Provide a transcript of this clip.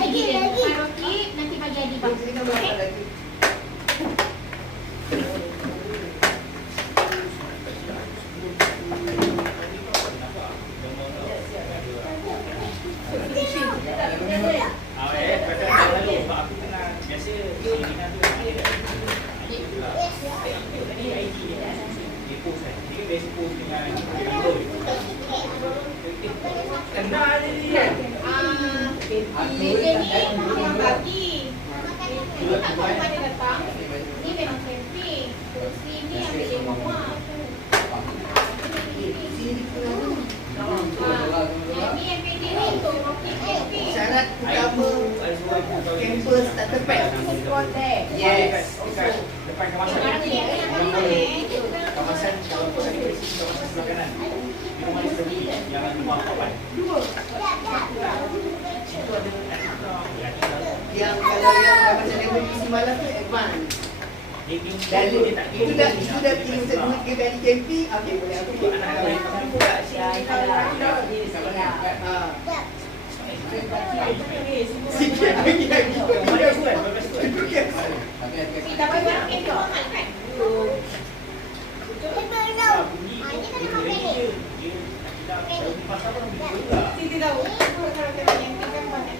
Roti nanti bagi adik bang. Okey. Meja ni yang bagi. Ini tak tahu mana datang. Ini memang camping. Kursi ni ambil dari rumah. Yang ni yang pendek ni untuk roti camping. Syarat utama campus tak tepat. Yes. Depan kawasan kawasan sebelah kanan. Di rumah sendiri yang rumah kawan. Situ ada Yang kalau yang macam yang pergi malam tu advance. Dan itu dah kirim duit ke dari camping. Okey boleh aku buat anak-anak buka sikit lagi. Kita bagi orang pendek mahal kan? Siti tahu. Kalau kita yang tiga banyak.